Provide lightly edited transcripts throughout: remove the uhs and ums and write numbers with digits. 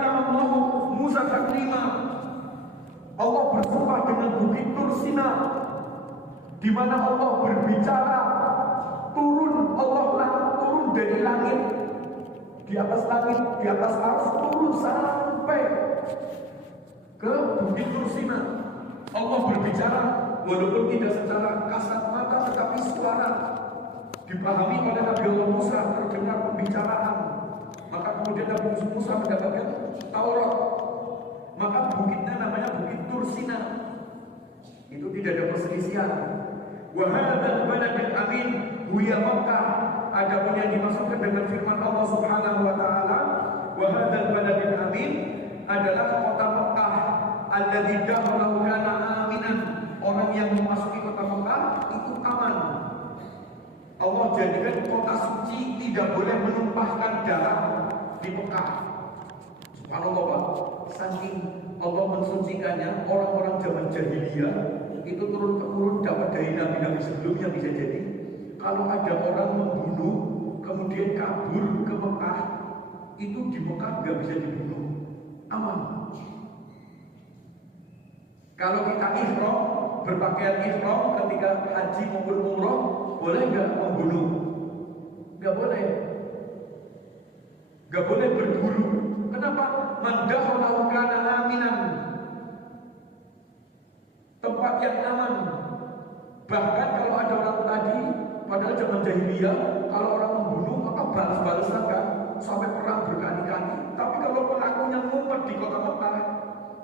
kalimallahu Musa taklima. Allah bersumpah dengan bukit Tursina, di mana Allah berbicara turun. Allah turun dari langit, di atas langit, di atas arsy, turun sampai ke bukit Tursina. Allah berbicara walaupun tidak secara kasat mata, tetapi suara dipahami oleh Nabi Allah Musa, terdengar pembicaraan. Maka kemudian Nabi Musa mendapatkan Taurat. Maka bukitnya namanya Bukit Tursina. Itu tidak ada perselisihan. Wa hadzal baladil amin huwa Makkah. Adapun yang dimaksudkan dengan firman Allah Subhanahu wa taala, wa hadzal baladil amin adalah kota Makkah. Alladzi dakhalahu kana aminan. Orang yang memasuki kota Makkah itu aman. Allah jadikan kota suci, tidak boleh menumpahkan darah di Mekah. Subhanallah Pak, saking Allah mensucikannya, orang-orang zaman jahiliyah itu turun-temurun dapat dari nabi-nabi sebelumnya. Bisa jadi kalau ada orang membunuh kemudian kabur ke Mekah, itu di Mekah nggak bisa dibunuh, aman. Kalau kita ihram, berpakaian ihram ketika haji maupun umroh, boleh nggak membunuh? Nggak boleh. Nggak boleh berburu. Kenapa? Mandakhalahu kana aminan. Tempat yang aman. Bahkan kalau ada orang tadi, padahal zaman jahiliyah, kalau orang membunuh maka balas-balasan kan, sampai perang berkali-kali. Tapi kalau pelakunya ngumpet di kota Mekah,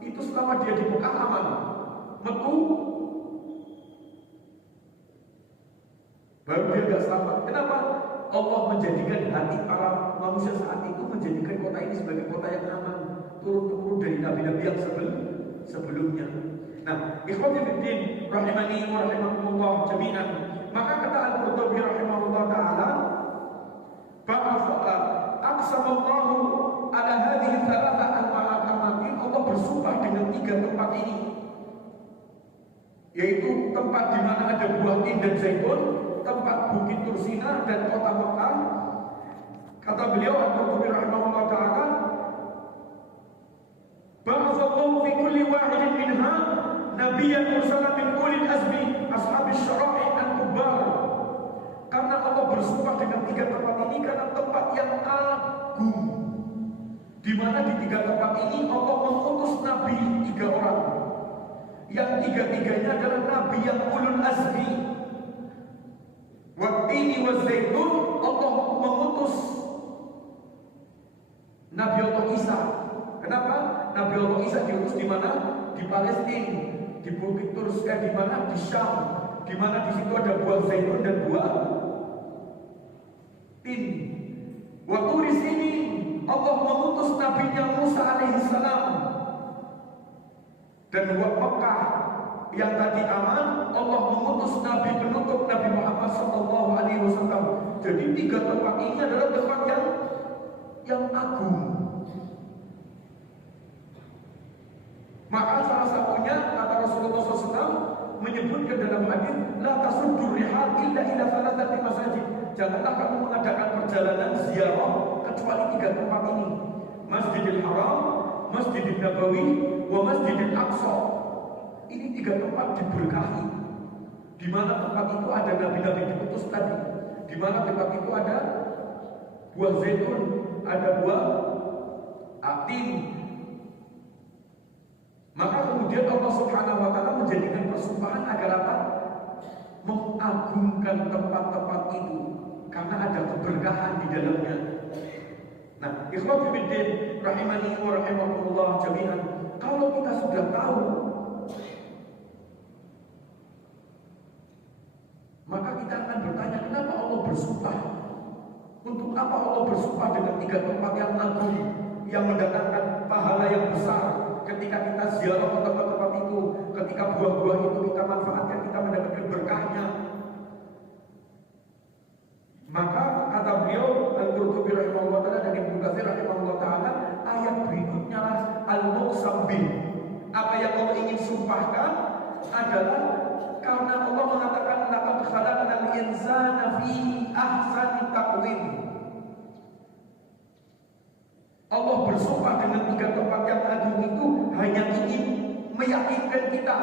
itu selama dia di Mekah aman. Metu baru dia gak selamat. Kenapa? Allah menjadikan hati para manusia saat itu, menjadikan kota ini sebagai kota yang aman, turun-temurun dari nabi-nabi yang sebelumnya. Nah, ikhwati fiddin rahimani wa rahimakumullah jami'an. Maka kata Al-Qurtubi rahimahullah taala, ba'atha aqsamallahu ala hadhihi thalathah al-ma'amatin. Allah bersumpah dengan 3 tempat ini, yaitu tempat di mana ada buah tin dan zaitun, tempat Bukit Tursina, dan kota Mekah. Kata beliau Al-Qurtubi rahimahullah taala, ba'athallahu fi kulli wahidin minha nabiyyan mursalan min ulil azmi ashabis syara'i al-kubbar. Karena Allah bersumpah dengan 3 tempat ini karena tempat yang agung, di mana di 3 tempat ini Allah mengutus nabi 3 orang, yang 3-tiganya adalah nabi yang ulul azmi. Wattini wa zaitun, Allah mengutus Nabi Allah Isa. Kenapa? Nabi Allah Isa diutus di mana? Di Palestina, di Bukit Tursina, di mana? Di Syam, di mana di situ ada buah zaitun dan buah tin. Wa turis ini Allah mengutus Nabi-Nya Musa alaihissalam. Dan buat Mekah yang tadi aman, Allah mengutus Nabi penutup Nabi Muhammad SAW. Jadi 3 tempat ini adalah tempat yang agung. Maka salah satunya kata Rasulullah SAW menyebutkan dalam hadis, la tasuddur rihal illa ila thalathati masajid. Janganlah kamu mengadakan perjalanan ziarah kecuali 3 tempat ini: Masjidil Haram, Masjidil Nabawi, wa Masjidil Aqsa. Ini 3 tempat diberkahi, di mana tempat itu ada nabi-nabi diutus tadi, di mana tempat itu ada buah zaitun, ada buah atin. Maka kemudian Allah Subhanahu wa taala menjadikan persumpahan agar apa? Mengagungkan tempat-tempat itu karena ada keberkahan di dalamnya. Nah, ikhwati fiddin rahimani wa rahimakumullah jami'an, kalau kita sudah tahu, maka kita akan bertanya, kenapa Allah bersumpah? Untuk apa Allah bersumpah dengan 3 tempat yang agung, yang mendatangkan pahala yang besar? Ketika kita ziarah ke tempat-tempat itu, ketika buah-buah itu kita manfaatkan, kita mendapatkan berkahnya. Maka kata beliau Al-Qurtubi rahimahullah ta'ala dan Ibnu Katsir rahimahullah ta'ala, ayat berikutnya lah al-muqsam bih. Apa yang Allah ingin sumpahkan adalah karena Allah mengatakan laqad khalaqnal insana fi ahsani taqwim. Allah bersumpah dengan 3 tempat yang agung itu hanya ingin meyakinkan kita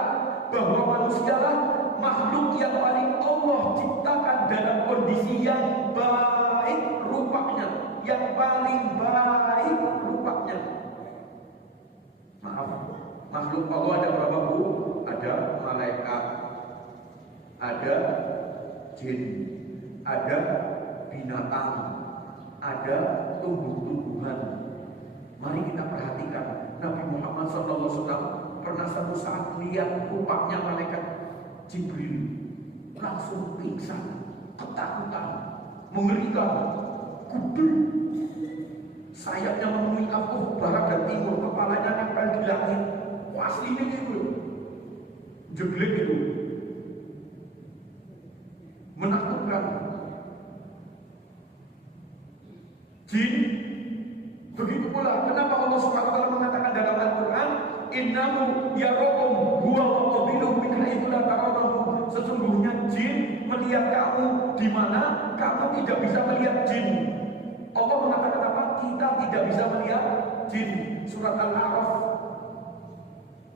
bahwa manusialah makhluk yang paling Allah ciptakan dalam kondisi yang baik rupanya, yang paling baik rupanya. Maaf, makhluk Allah ada berapa bu? Ada malaikat, ada jin, ada binatang, ada tumbuh-tumbuhan. Mari kita perhatikan, Nabi Muhammad SAW pernah satu saat melihat rupanya malaikat Jibril, langsung pingsan, ketakutan, mengerikan, gede, sayapnya memenuhi afuk barat dan timur, kepalanya nempel di langit, aslinya gitu, jeglek itu, menakutkan. Jin begitu pula. Kenapa Allah Subhanahu wa taala mengatakan dalam Al-Qur'an, "Innahu yarakum huwa wa qabiluhu min haitsu la tarawnahu." Sesungguhnya jin melihat kamu di mana kamu tidak bisa melihat jin. Allah mengatakan apa? Kita tidak bisa melihat jin. Surat Al-A'raf.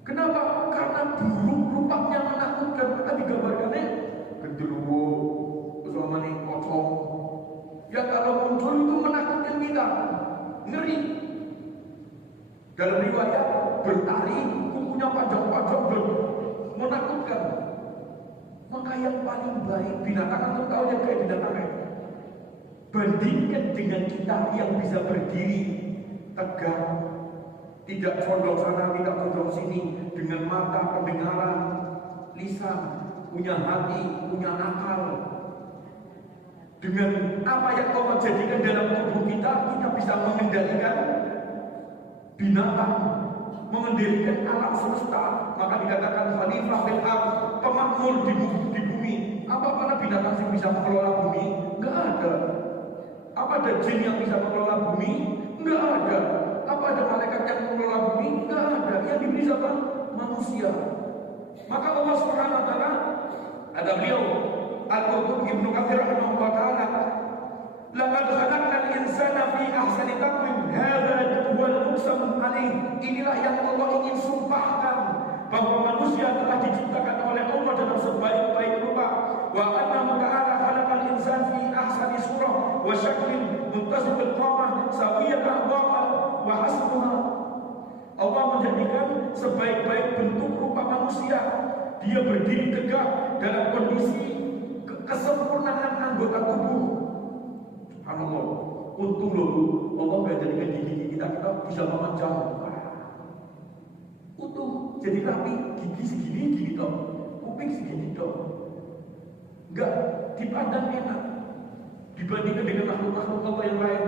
Kenapa? Karena burung rupanya menakutkan. Maka digambarkannya genderuwo, selama ini pocong. Ya kalau muncul itu menakutkan kita, ngeri. Dalam riwayat bertari, kukunya panjang-panjang dan menakutkan. Maka yang paling baik binatang, atau tahu yang kayak binatang ya? Bandingkan dengan kita yang bisa berdiri tegak, tidak condong sana, tidak condong sini, dengan mata, pendengaran, lisan, punya hati, punya akal. Dengan apa yang Allah jadikan dalam tubuh kita, kita bisa mengendalikan binatang, mengendalikan alam semesta. Maka dikatakan khalifah fil ardh, pemakmur di bumi. Apa para binatang yang bisa mengelola bumi? Enggak ada. Apa ada jin yang bisa mengelola bumi? Enggak ada. Apa ada malaikat yang mengelola bumi? Enggak ada. Yang diberi siapa? Manusia. Maka Allah Subhanahu wa taala, ada beliau Al-Qurtubi Ibnu Katsir rahimahullah taala, laqad khalaqnal insana fi ahsani taqwim, hadza huwal muqsam alaih. Inilah yang Allah ingin sumpahkan, bahwa manusia telah diciptakan oleh Allah dalam sebaik-baik rupa. Wa annahu ta'ala khalaqal insana fi ahsani surah wa syaklin muntasibil qamah sawiyatan wa hasbuha. Allah menjadikan sebaik-baik bentuk rupa manusia, dia berdiri tegak dalam kondisi kesempurnaan anggota tubuh. Subhanallah. Untung loh Allah gak jadikan gigi kita bisa memanjang. Untung jadi rapi, gigi segini gini toh, kuping segini toh. Enggak dipandang enak dibandingkan dengan makhluk-makhluk Allah yang lain.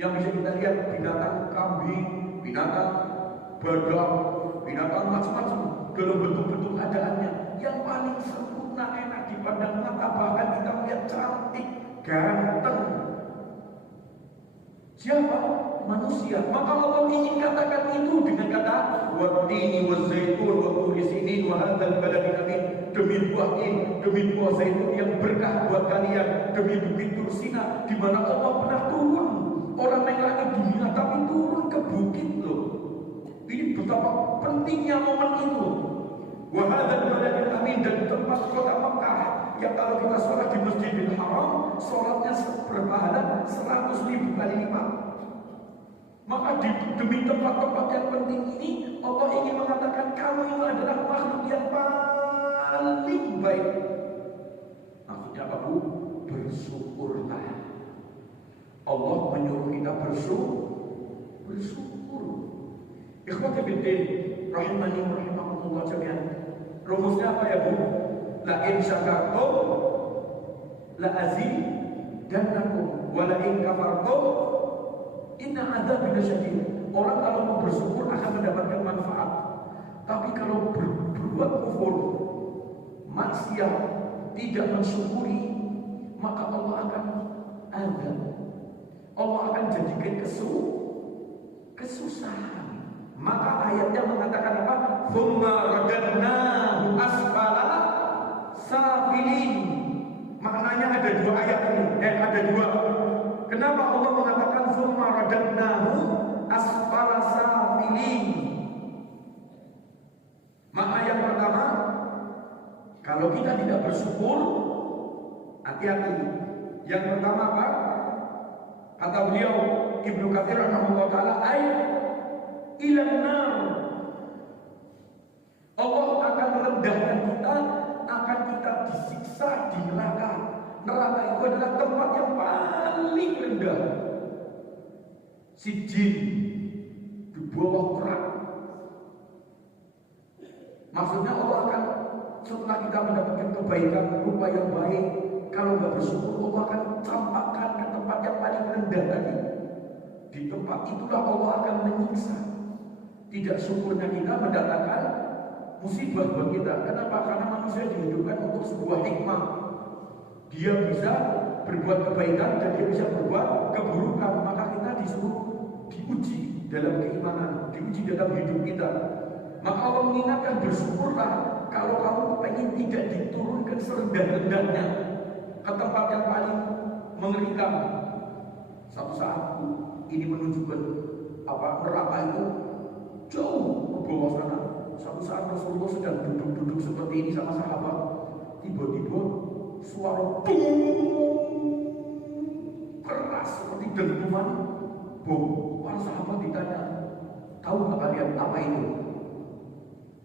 Yang bisa kita lihat binatang kambing, binatang badak, binatang macam-macam dalam bentuk-bentuk adaannya. Yang paling sempurna, enak dipandang mata, bahkan kita melihat cantik, ganteng. Siapa? Manusia. Maka Allah ingin katakan itu dengan kata wattini wazzaitun wa turi sinin wa hadzal baladil amin. Demi buah ini, demi buah zaitun yang berkah buat kalian, demi bukit Tursina di mana Allah pernah turun. Orang naik langit dunia tapi turun ke bukit loh. Ini betapa pentingnya momen itu. Wa hadzal baladil amin, dan tempat kota Mekah yang kalau kita sholat di Masjidil Haram, sholatnya berpahala 100.000 kali lipat. Maka demi tempat-tempat yang penting ini, Allah ingin mengatakan kamu itu adalah makhluk yang paling baik. Maksudnya apa bu? Bersyukurlah. Allah menyuruh kita bersyukur. Ikhwati fiddin, rahimani wa rahimakumullah jami'an. Rumusnya apa ya bu? La in syakartum la azidannakum wa la in kafartum inna adzabi lasyadid. Orang kalau mau bersyukur akan mendapatkan manfaat. Tapi kalau berbuat kufur, maksiat, tidak mensyukuri, maka Allah akan azab. Allah akan jadikan kesusahan. Maka ayatnya mengatakan apa? Tsumma radadnahu asfala safilin. Maknanya ada dua ayat ini. Ada dua. Kenapa Allah mengatakan tsumma radadnahu bersyukur, hati-hati. Yang pertama apa? Kata beliau Ibnu Katsir rahimahullah taala, ai ilan nar. Allah akan merendahkan kita, akan kita disiksa di neraka. Neraka itu adalah tempat yang paling rendah. Sijin di bawah kerak. Maksudnya Allah akan, setelah kita mendapatkan kebaikan rupa yang baik, kalau nggak bersyukur Allah akan campakkan ke tempat yang paling rendah tadi. Di tempat itulah Allah akan menyiksa. Tidak syukurnya kita mendatangkan musibah buat kita. Kenapa? Karena manusia dihidupkan untuk sebuah hikmah. Dia bisa berbuat kebaikan dan dia bisa berbuat keburukan. Maka kita disuruh diuji dalam keimanan, diuji dalam hidup kita. Maka Allah mengingatkan, bersyukurlah kalau kamu pengen tidak diturunkan serendah-rendahnya ke tempat yang paling mengerikan. Satu saat ini menunjukkan apa, neraka itu jauh ke bawah sana. Satu saat Rasulullah sedang duduk-duduk seperti ini sama sahabat, tiba-tiba suara keras seperti dentuman bom. Para sahabat ditanya, tahu nggak kalian apa itu?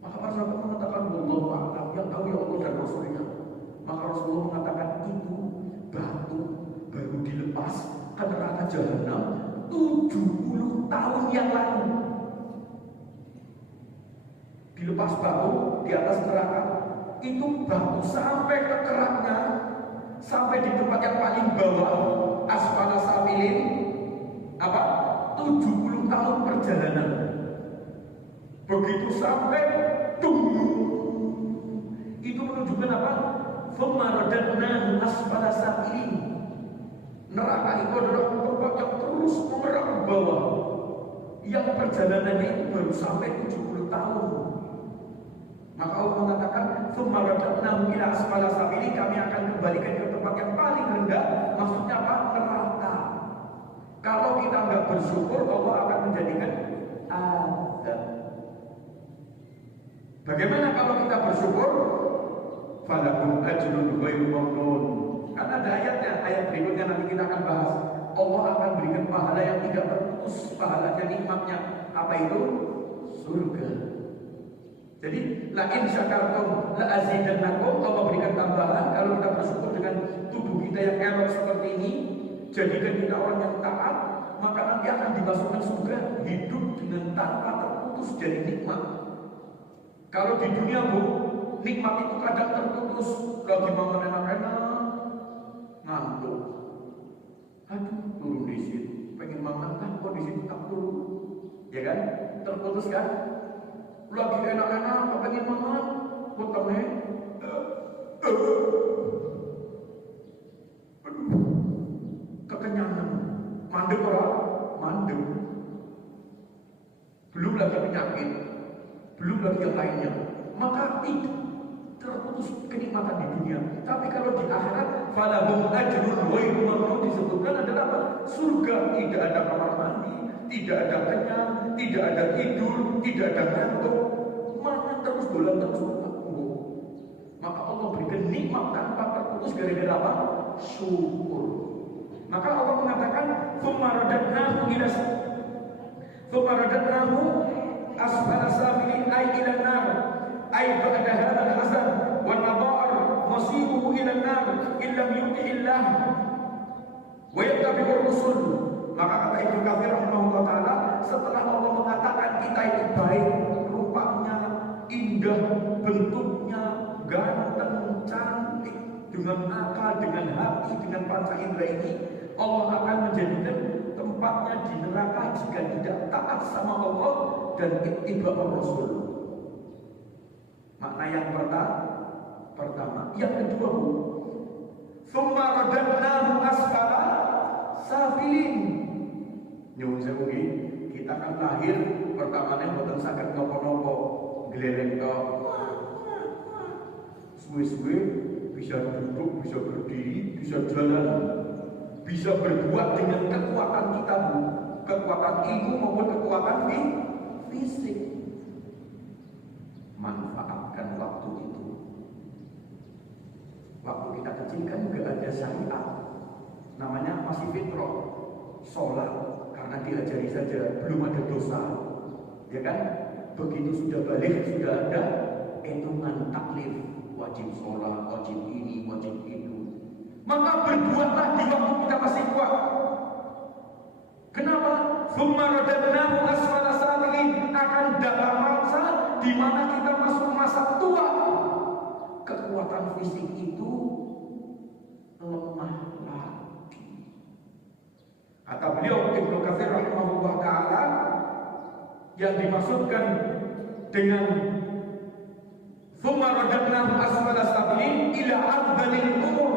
Maka para sahabat mengatakan, wallahu a'lam, yang tahu ya Allah dan Rasulnya. Maka Rasulullah mengatakan, itu batu baru dilepas ke neraka jahanam 70 tahun yang lalu. Dilepas batu di atas neraka, itu batu sampai ke keraknya, sampai di tempat yang paling bawah, asfala safilin, apa? 70 tahun perjalanan. Begitu sampai itu menunjukkan apa? Famaradadnahu asfala safilin. Neraka itu adalah tempat yang terus mengerak ke bawah, yang perjalanannya itu baru sampai 70 tahun. Maka Allah mengatakan, "Tsummaradadnahu ila asfala safilin," kami akan kembalikan ke tempat yang paling rendah. Maksudnya apa? Neraka. Kalau kita nggak bersyukur, Allah akan menjadikan azab. Bagaimana kalau kita bersyukur? Falakum ajrun ghairu mamnun. Karena ada ayatnya, ayat berikutnya nanti kita akan bahas. Allah akan berikan pahala yang tidak terputus, pahalanya, nikmatnya. Apa itu? Surga. Jadi la in syakartum la azidannakum. Allah berikan tambahan kalau kita bersyukur dengan tubuh kita yang elok seperti ini. Jadikan kita orang yang taat, maka nanti akan dimasukkan surga, hidup dengan tanpa terputus dari nikmat. Kalau di dunia Bu, nikmat itu kadang terputus. Lagi makan enak-enak, ngantuk. Aduh, turun di situ. Pengen makan kan, kok di situ tak turun. Ya kan? Terputus kan? Lagi enak-enak, pengen makan, potongnya. Kekenyangan, mandek orang, mandek. Belum lagi penyakit, belum lagi yang lainnya. Maka itu terputus kenikmatan di dunia. Tapi kalau di akhirat, falahum ajrun ghairu mamnun, disebutkan adalah apa? Surga. Tidak ada kamar mandi, tidak ada kenyang, tidak ada tidur, tidak ada ngantuk, makan terus, bolan terus. Maka Allah berikan nikmat tanpa terputus gara-gara apa? Syukur. Maka Allah mengatakan, "Tsummaradadnahu asfala safilin ay ila nar ay ba'da hadzal hasan wan nadar masibuhu ila nar illam yuti'illah wa yattabi'ur rusul." Maka kata Ibnu Katsir rahimahullah taala, setelah Allah mengatakan kita itu baik rupanya, indah bentuknya, ganteng, cantik, dengan akal, dengan hati, dengan panca indera ini, Allah akan menjadikan tempatnya di neraka jika tidak taat sama Allah dan ittiba Rasul. Makna yang pertama. Yang kedua, tsumma radadnahu asfala safilin. Nyuwun sewu nggih, kita akan lahir pertamanya mboten saged napa-napa, gleleng tok. Suwe-suwe bisa duduk, bisa berdiri, bisa jalan, bisa berbuat dengan kekuatan kita, Bu. Kekuatan ilmu maupun kekuatan fisik. Manfaatkan waktu itu. Waktu kita kecil kan nggak ada syariat, namanya masih fitrah, sholat karena diajari saja, belum ada dosa, ya kan? Begitu sudah balik, sudah ada hitungan taklif, wajib sholat, wajib ini, wajib itu. Maka berbuatlah di waktu kita masih kuat. Kenapa? Tsumma radadnahu asfala safilin. Akan datang masa di mana kita masuk masa tua. Kekuatan fisik itu lemah lagi. Kata beliau Ibnu Katsir rahimahullah taala, yang dimaksudkan dengan tsumma radadnahu asfala safilin ila ardhil umur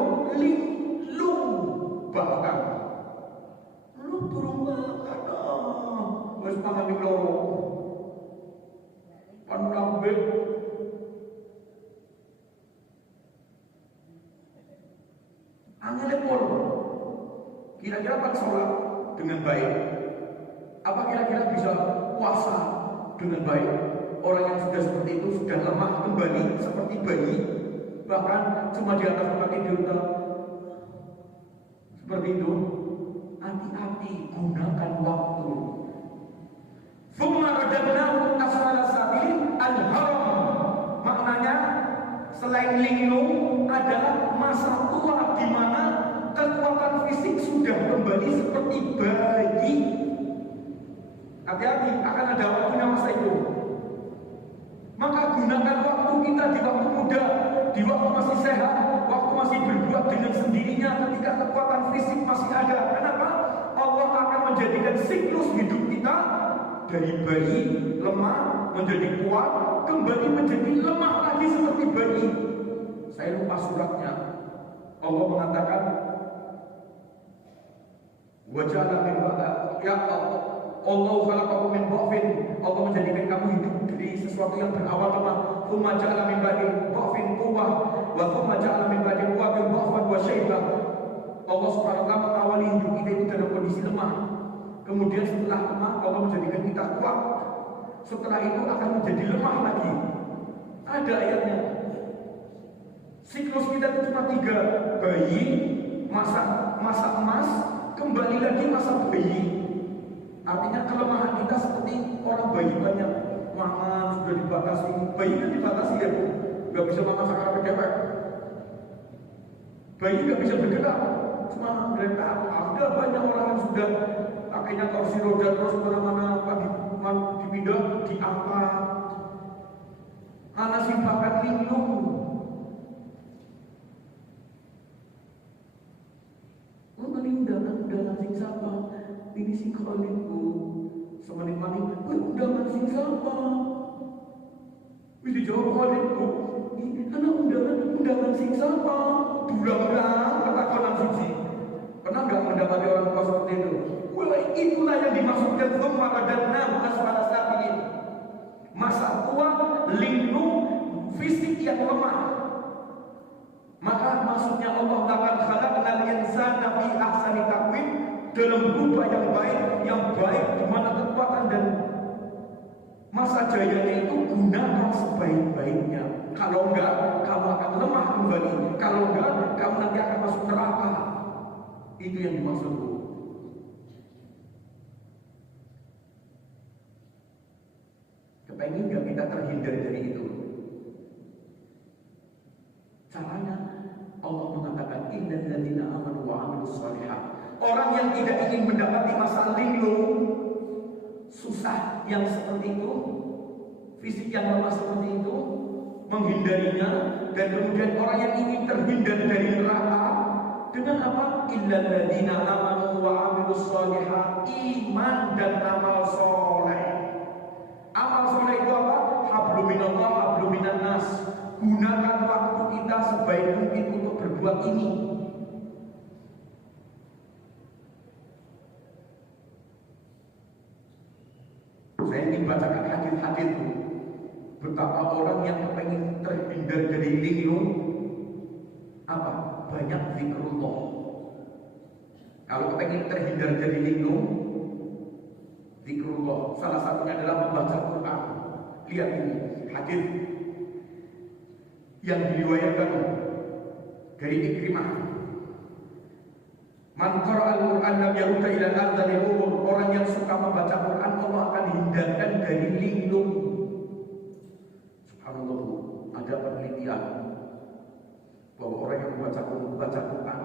lu, bahkan lu turun banget, wis pangane loro panambe angel pol. Kira-kira pas sholat dengan baik, apa kira-kira bisa puasa dengan baik? Orang yang sudah seperti itu sudah lemah kembali seperti bayi, bahkan cuma di atas tempat tidur seperti itu. Hati-hati, gunakan waktu. Tsumma radadnahu asfala safilin al-haram. Maknanya selain linglung adalah masa tua di mana kekuatan fisik sudah kembali seperti bayi. Hati-hati, akan ada waktunya masa itu. Maka gunakan waktu kita di waktu muda, di waktu masih sehat, waktu masih berbuat dengan sendirinya ketika kekuatan fisik masih ada. Kenapa? Allah akan menjadikan siklus hidup kita dari bayi lemah menjadi kuat, kembali menjadi lemah lagi seperti bayi. Saya lupa suratnya. Allah mengatakan, wajah min ya Allah khalaqakum min dhafin. Allah menjadikan kamu hidup dari sesuatu yang berawal lemah. Tsumma ja'ala min ba'di dhafin quwwah wa tsumma ja'ala min ba'di quwwatin dhafan wa syaibah. Allah Subhanahu wa taala mengawali hidup kita itu dalam kondisi lemah. Kemudian setelah lemah Allah menjadikan kita kuat. Setelah itu akan menjadi lemah lagi. Ada ayatnya. Siklus kita itu cuma 3, bayi, masa emas, kembali lagi masa bayi. Artinya kelemahan kita seperti orang bayi banyak makan sudah dibatasi, bayi kan dibatasi ya bu, nggak bisa makan sekarang dewek, bayi nggak bisa bergerak, cuma mereka ada banyak orang yang sudah kakinya kursi roda terus kemana-mana dipindah diangkat, anak simpakan linglung. Tadi undangan sing sapa, ini sing kolinku, semenit maning, undangan sing sapa, wis dijawab kolinku, ini karena undangan sing sapa, bulan-bulan ketakonan siji, pernah nggak mendapati orang tua seperti itu? Wah, itulah yang dimaksudkan tsumma radadnahu asfala safilin, masa tua, linglung, fisik yang lemah. Maka maksudnya Allah akan khalaqnal insana fi ahsani taqwim, dalam rupa yang baik di mana kekuatan dan masa jayanya itu gunakan sebaik-baiknya. Kalau enggak, kamu akan lemah kembali. Kalau enggak, kamu nanti akan masuk neraka. Itu yang dimaksud. Kepengen enggak kita terhindar dari itu? Caranya Allah mengatakan innal ladzina amanu wa 'amilus shalihat. Orang yang tidak ingin mendapati masa linglung susah yang seperti itu, fisik yang lemah seperti itu, menghindarinya, dan kemudian orang yang ingin terhindar dari neraka dengan apa? Illal ladzina amanu wa 'amilus shalihat, iman dan amal soleh. Amal soleh itu apa? Hablum minallah, hablum minan nas. Gunakan waktu kita sebaik mungkin untuk berbuat ini. Saya ingin bacakan hadis-hadis betapa orang yang kepengen terhindar dari linglung apa? Banyak zikrullah. Kalau kepengen terhindar dari linglung, zikrullah. Salah satunya adalah membaca Quran. Lihat ini hadis yang diriwayatkan dari Ikrimah. Man qara'al Qur'an lam yarudda ila al-adzanil umur. Orang yang suka membaca Quran Allah akan hindarkan dari linglung. Subhanallah, ada penelitian bahwa orang yang membaca Quran,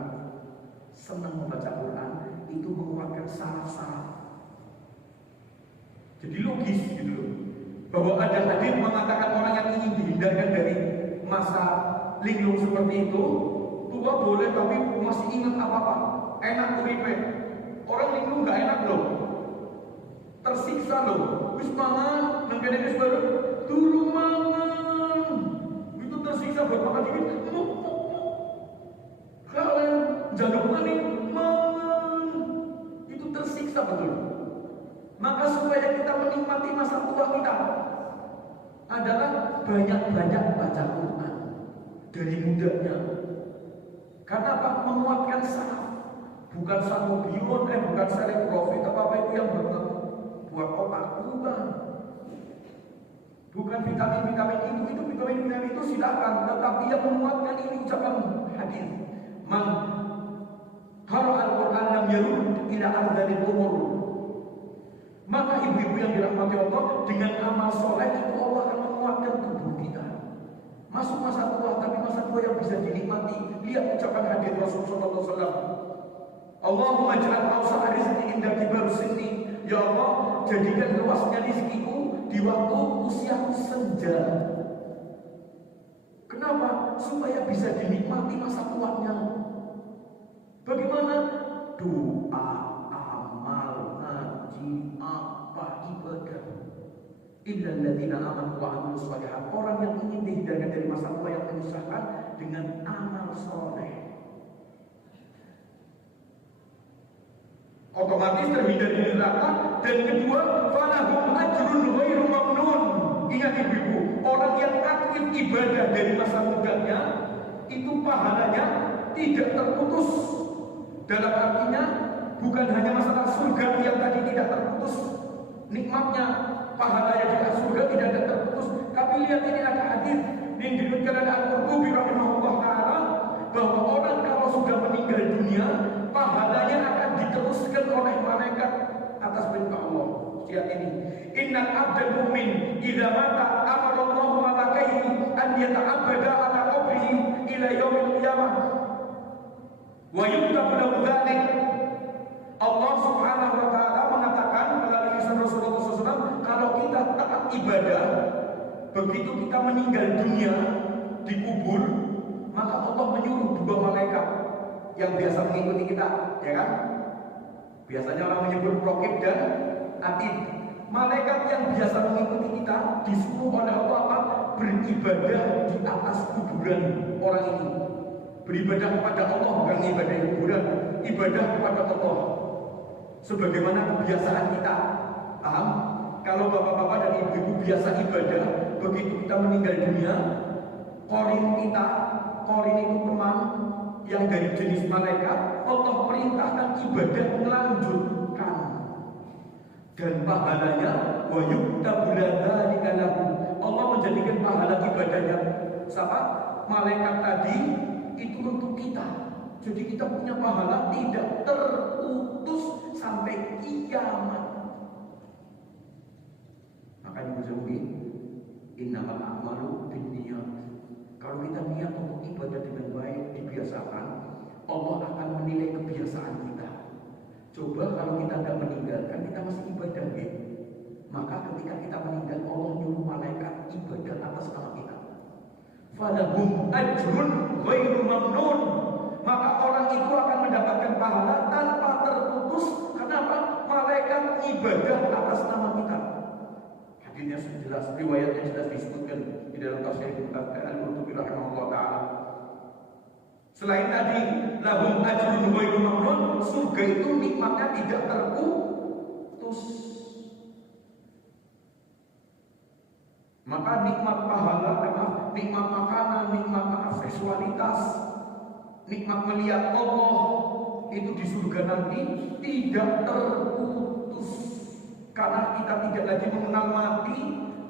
senang membaca Quran, itu mengeluarkan saraf-saraf. Jadi logis gitu loh, bahwa ada hadis mengatakan orang yang ingin dihindarkan dari masa linglung seperti itu, tua boleh tapi masih ingat apa-apa, enak uripe. Orang linglung gak enak loh, tersiksa loh. Wis mangan, nangkene wis baru turu mangan. Itu tersiksa buat makan dikit. Kalian jaga maning mangan. Itu tersiksa betul. Maka supaya kita menikmati masa tua kita adalah banyak-banyak baca Quran dari mudanya. Karena apa? Menguatkan saraf. Bukan sanobion, bukan cerebrofit, apa-apa itu yang buat otak, bukan vitamin itu silakan, tetapi yang menguatkan ini ucapan hadis. Man qara'al Qur'an lam yarud ila adzanil umur. Maka ibu-ibu yang dirahmati Allah, dengan amal soleh itu Allah akan menguatkan tubuh kita. Masuk masa tua, tapi masa tua yang bisa dinikmati. Lihat ucapan hadis Rasulullah SAW. Allahumma ja'al awsa'a rizqi inda kibar sinni. Ya Allah, jadikan luasnya rizkiku di waktu usiaku senja. Kenapa? Supaya bisa dinikmati masa tuanya. Bagaimana? Doa, amal, ngaji, apa ibadah. Illal ladzina amanu wa 'amilus shalihat. Orang yang ingin dihindarkan dari masa tua yang menyusahkan dengan amal soleh, otomatis terhindar dari neraka. Dan kedua, falahum ajrun ghairu mamnun. Ingat ibu-ibu, orang yang aktif ibadah dari masa mudanya itu pahalanya tidak terputus. Dalam artinya bukan hanya masalah surga yang tadi tidak terputus nikmatnya, pahalanya di surga tidak ada terputus. Tapi lihat ini ada hadis yang dinukilkan oleh Al-Qurtubi rahimahullah taala, bahwa orang kalau sudah meninggal dunia pahalanya akan diteruskan oleh malaikat atas perintah Allah. Lihat ini, innal abdal mu'min idza mata amara Allahu malaikat an yata'abbada ala qabrihi ila yaumil qiyamah wa yuktabu lahu dzalik. Allah Subhanahu wa taala mengatakan melalui lisan Rasulullah SAW, kalau kita taat ibadah, begitu kita meninggal dunia dikubur, maka Allah menyuruh dua malaikat yang biasa mengikuti kita, ya kan? Biasanya orang menyebut raqib dan atid. Malaikat yang biasa mengikuti kita disuruh oleh Allah apa? Beribadah di atas kuburan orang ini. Beribadah kepada Allah, bukan ibadah kuburan, ibadah kepada Allah. Sebagaimana kebiasaan kita, paham? Kalau bapak-bapak dan ibu-ibu biasa ibadah, begitu kita meninggal dunia, korin kita, korin itu teman yang dari jenis malaikat, Allah perintahkan ibadah melanjutkan. Dan pahalanya wa yuktabu dzalika lahu. Allah menjadikan pahala ibadahnya siapa? Malaikat tadi itu untuk kita. Jadi kita punya pahala tidak terputus sampai kiamat. Makanya berjauhi innamal a'malu binniyat. Kalau kita niat untuk ibadah dengan baik, dibiasakan, Allah akan menilai kebiasaan kita. Coba kalau kita tidak meninggalkan, kita masih ibadah ya. Maka ketika kita meninggal, Allah nyuruh malaikat ibadah atas nama kita. Falahum ajrun ghairu mamnun. Maka orang itu akan mendapatkan pahala tanpa terputus. Kenapa? Malaikat ibadah atas nama kita. Hadisnya sudah jelas, riwayatnya jelas disebutkan di dalam tafsir Al-Qurtubi rahimahullah taala. Selain tadi lahum ajrun ghairu mamnun, surga itu nikmatnya tidak terputus. Maka nikmat pahala, nikmat makanan, nikmat seksualitas, nikmat melihat Allah itu di surga nanti tidak terputus. Karena kita tidak lagi mengenal mati,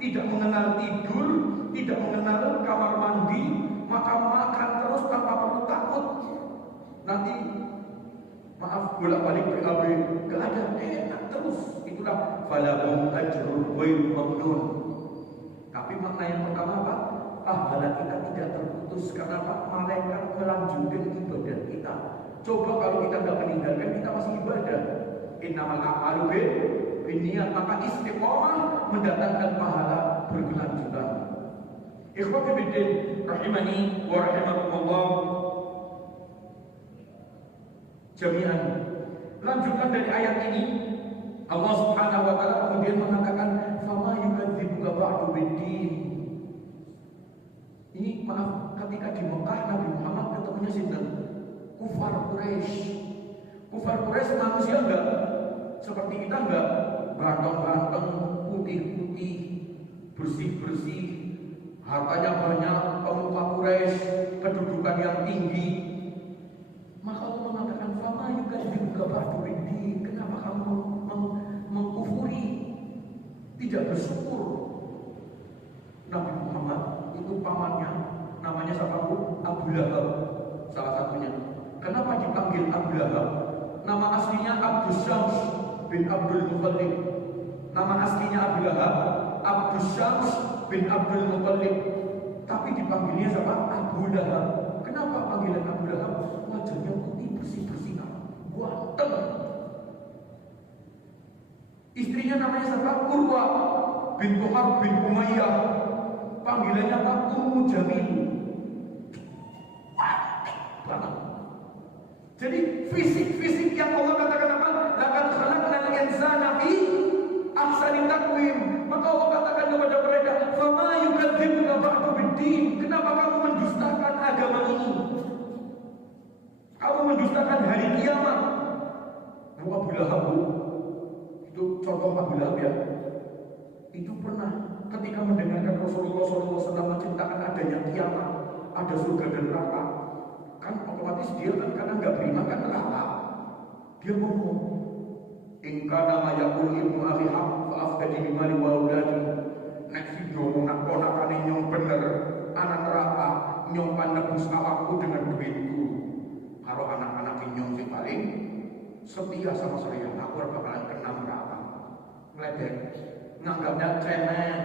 tidak mengenal tidur, tidak mengenal kamar mandi, maka makan terus tanpa perlu takut nanti maaf bolak-balik BAB, gak ada, enak terus. Itulah falahum ajrun ghairu mamnun. Tapi makna yang pertama apa? Pahala kita tidak terputus. Karena apa? Malaikat melanjutkan ibadah kita. Coba kalau kita tidak meninggalkan, kita masih ibadah. Innamal a'malu binniyat, maka istiqomah mendatangkan pahala berkelanjutan. Ikhwati fiddin rahimani wa rahimakumullah jami'an. Lanjutan dari ayat ini, Allah Subhanahu wa taala kemudian mengatakan fama yukadzibuka ba'du biddin. Ini maaf, ketika di Mekah Nabi Muhammad ketemunya sinten? Kufar Quraisy. Kufar Quraisy manusia enggak seperti kita, enggak ganteng-ganteng, putih-putih, bersih-bersih, hartanya banyak, pemuka Quraisy, kedudukan yang tinggi. Maka Allah mengatakan fama yukadzibuka ba'du biddin. Kenapa kamu mengkufuri, tidak bersyukur? Nabi Muhammad itu pamannya namanya siapa Bu? Abu Lahab salah satunya. Kenapa dipanggil Abu Lahab? Nama aslinya Abdus Syams bin Abdul Muttalib. Nama aslinya Abu Lahab Abdus Syams bin Abdul Muttalib. Tapi dipanggilnya siapa? Abu Lahab. Kenapa panggilan Abu Lahab? Wajahnya putih, bersih-bersih, ganteng. Istrinya namanya siapa? Urwa bin Harb bin Umayyah. Panggilannya apa? Ummu Jamil. Banget. Jadi fisik-fisik yang Allah katakan apa? Laqad khalaqnal insana fi ahsani taqwim. Maka Allah katakan kepada mereka, "Fama yukadzibuka ba'du biddin." Kenapa kamu mendustakan agama ini? Kamu mendustakan hari kiamat. Abu Lahab itu contoh Abu Lahab ya. Itu pernah ketika mendengarkan Rasulullah SAW menceritakan adanya kiamat, ada surga dan neraka, kan otomatis dia kan karena nggak beriman kan neraka. Dia ngomong, "Ingka nama yakul ibnu akhi haq fa'afdadi bimali waludani." Nek video ponak-ponakane nyong bener, anak neraka nyong panebus awakku dengan duitku. Kalau anak-anak nyong sing paling setia sama saya, aku bakalan kena neraka. Meledek, nganggapnya cemen.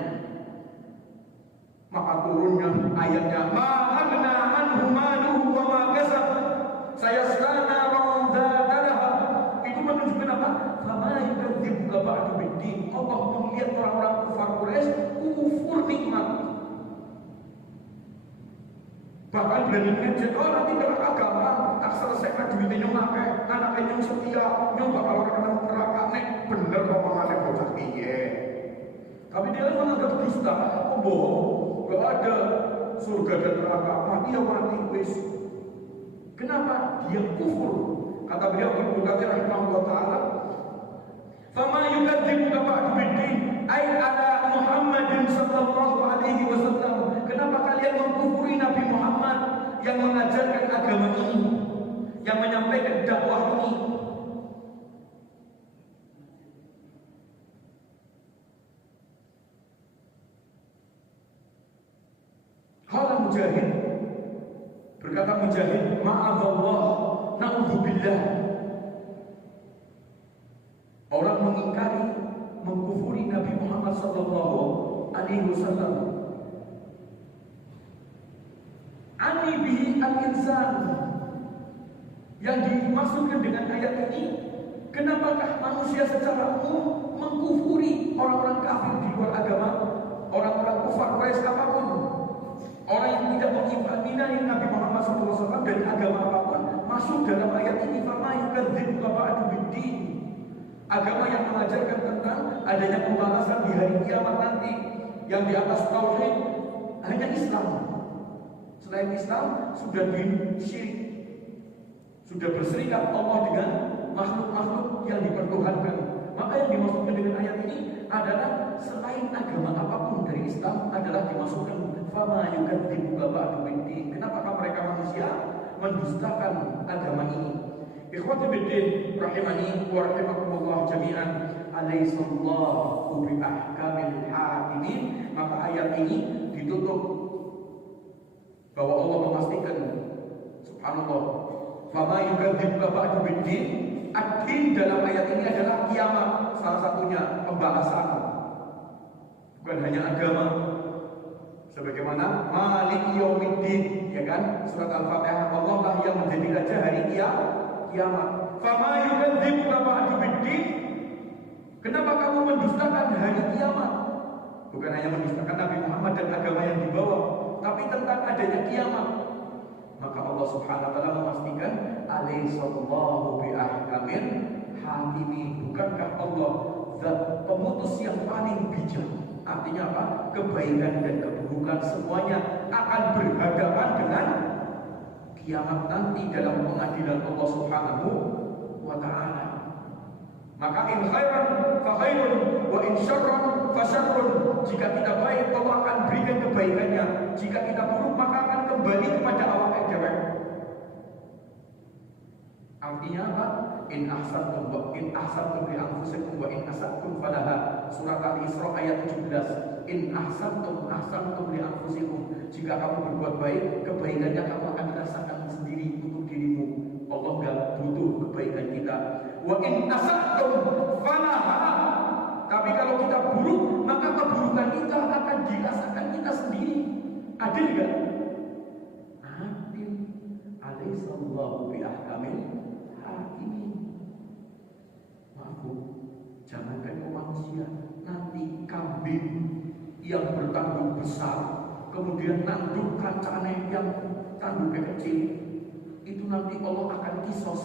Maka turunnya ayatnya, ma'agna anhu maluhu wa ma kasab sayaslana rawdadalah. Itu menunjukkan apa? Fama yukadzibuka ba'du biddin. Allah melihat orang-orang kufar Quraisy kufur nikmat, bahkan berani ngejek, oh nanti kalau agama tak selesai duitnya nyong akeh, anaknya nyong setia, nyong bakal kena neraka. Nek bener omongannya bocah piye. Tapi dia menganggap dusta, bohong, gak ada surga dan neraka, mati ya mati wis. Kenapa? Dia kufur. Kata beliau Ibnu Katsir rahimahullah taala, "Fama yukadzibuka ba'du biddin ay ala Muhammadin sallallahu alaihi wasallam." Kenapa kalian mengkufuri Nabi Muhammad yang mengajarkan agama ini, yang menyampaikan dakwah ini? Qala Mujahid, berkata Mujahid, ma'adzallah, na'udzubillah. Orang mengingkari, mengkufuri Nabi Muhammad sallallahu alaihi wasallam. Ani bihi al-insan. Yang dimaksudkan dengan ayat ini, kenapakah manusia secara umum mengkufuri orang-orang kafir di luar agama, orang-orang kufar Quraisy apapun, orang yang tidak mengimani Nabi Muhammad SAW dari agama apapun, masuk dalam ayat ini. Fama yukadzibuka ba'du biddin. Agama yang mengajarkan tentang adanya pembalasan di hari kiamat nanti, yang di atas tauhid hanya Islam. Selain Islam sudah syirik, sudah berserikat Allah dengan makhluk-makhluk yang dipertuhankan. Maka yang dimaksudkan dengan ayat ini adalah selain agama apapun dari Islam adalah dimasukkan fama yukadzibuka ba'du biddin. Kenapa mereka manusia mendustakan agama ini? Ikhwati biddin rahimani wa rahimakumullah jami'an. Alaihissallahu bi ahkamil hakimin. Maka ayat ini ditutup bahwa Allah memastikan, subhanallah, fama yukadzibuka ba'du biddin. Ad-din dalam ayat ini adalah kiamat, salah satunya pembahasan, bukan hanya agama. Sebagaimana Maliki Yaumiddin, ya kan? Surat Al-Fatihah, Allah lah yang menjadi raja hari kiamat. Fama yukadzibuka ba'du biddin. Kenapa kamu mendustakan hari kiamat? Bukan hanya mendustakan Nabi Muhammad dan agama yang dibawa, tapi tentang adanya kiamat. Maka Allah Subhanahu wa taala memastikan, alaihissallahu biahkamil hakimi. Bukankah Allah zat pemutus yang paling bijak? Artinya apa? Kebaikan dan keburukan semuanya akan berhadapan dengan kiamat nanti dalam pengadilan Allah Subhanahu wa taala. Maka in khairan fa khairun wa in syarran fa syarrun. Jika kita baik, Allah akan berikan kebaikannya. Jika kita buruk, maka akan kembali kepada awak dewek. Artinya apa? In ahsantum li anfusikum wa in asatum falaha. Surat Al-Isra ayat 17. In ahsantum li anfusikum. Jika kamu berbuat baik, kebaikannya kamu akan rasakan sendiri untuk dirimu. Allah enggak butuh kebaikan kita. Wa in asatum falaha. Tapi kalau kita buruk, maka keburukan kita akan dirasakan kita sendiri. Adil enggak? Adil. Alaihissallahu biahkamil hakimi. Maaf, jangankan manusia, nanti kambing yang bertanduk besar, kemudian nanduk kancane yang tanduknya kecil, itu nanti Allah akan kisos.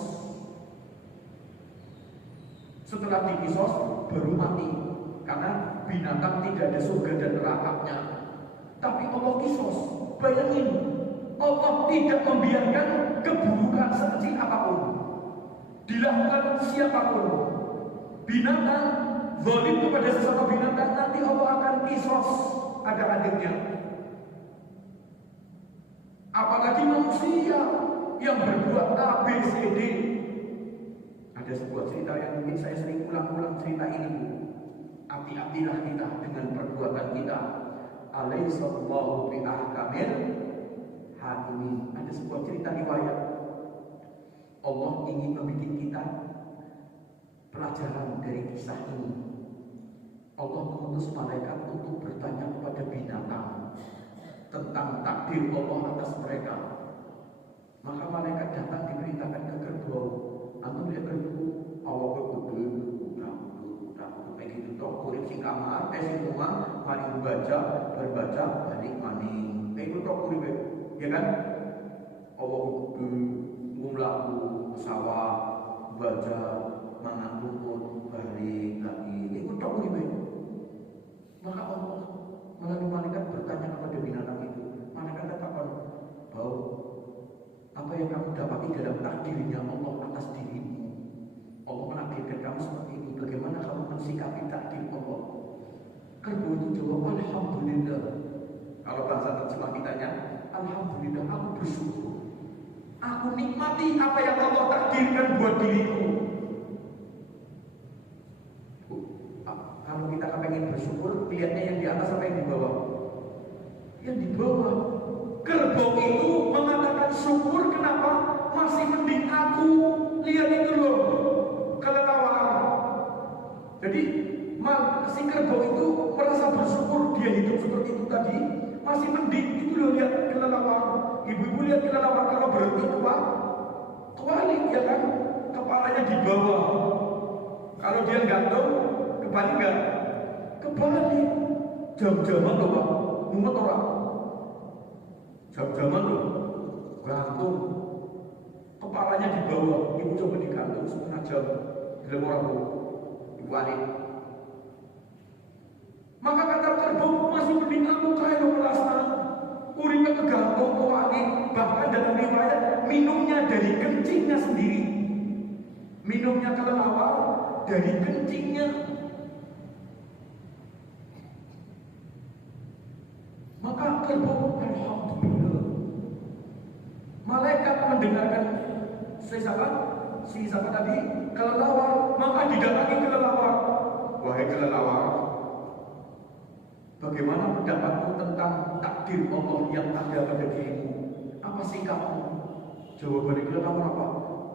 Setelah dikisos baru mati, karena binatang tidak ada surga dan nerakanya. Tapi Allah kisos. Bayangin, Allah tidak membiarkan keburukan sekecil apapun dilakukan siapapun. Binatang zalim kepada sesama binatang, nanti Allah akan kisos adil-adilnya. Apalagi manusia yang berbuat A, B, C, D. Ada sebuah cerita yang mungkin saya sering ulang-ulang cerita ini, Bu. Hati-hatilah kita dengan perbuatan kita. Alaihissallahu biahkamil hakimin. Ada sebuah cerita riwayat. Allah ingin membuat kita pelajaran dari kisah ini. Allah mengutus malaikat untuk bertanya kepada binatang tentang takdir Allah atas mereka. Maka malaikat datang diperintahkan ke kerbau. Antum lihat kerbau, awak berkudu, udah begitu toh kulit si kamar, sing rumah, mari berbaca, balik maning. Itu toh kulit, ya kan? Awak berkudu, ngumlaku, sawah, baca, mangan rumput, balik lagi. Itu toh kulit. Maka Allah melalui malaikat bertanya kepada binatang itu. Malaikat katakan, bau, apa yang kamu dapati dalam takdirnya Allah atas dirimu? Allah menakdirkan kamu seperti ini. Bagaimana kamu mensikapi takdir Allah? Kerbau itu jawab, alhamdulillah. Kalau bahasa terjemah kitanya, alhamdulillah, aku bersyukur. Aku nikmati apa yang Allah takdirkan buat diriku. Kalau kita kepengen bersyukur, lihatnya yang di atas apa yang di bawah? Yang di bawah. Kerbau itu mengatakan syukur, kenapa? Masih mending aku. Lihat itu loh, kelelawar. Jadi si kerbau itu merasa bersyukur dia hidup seperti itu tadi. Masih mending itu loh, lihat kelelawar. Ibu-ibu lihat kelelawar kalau berhenti kebalik, ya kan? Kepalanya di bawah. Kalau dia gantung, kebalik enggak? Kebalik. Jam-jaman loh Pak, mumet orang. Jam-jaman loh, gantung, kepalanya di bawah. Ibu coba digantung setengah jam, dalam orang dibalik. Maka kata kerbau, masih mending aku kayak 12 tahun. Urinya kegantung, kewalik. Bahkan dalam riwayat, minumnya dari kencingnya sendiri. Minumnya kelelawar dari kencingnya. Maka kerbau, alhamdulillah. Malaikat mendengarkan si siapa tadi? Kelelawar. Maka didatangi kelelawar. Wahai kelelawar, bagaimana pendapatmu tentang takdir Allah yang ada pada dirimu? Apa sikapmu? Jawabannya kita tahu apa?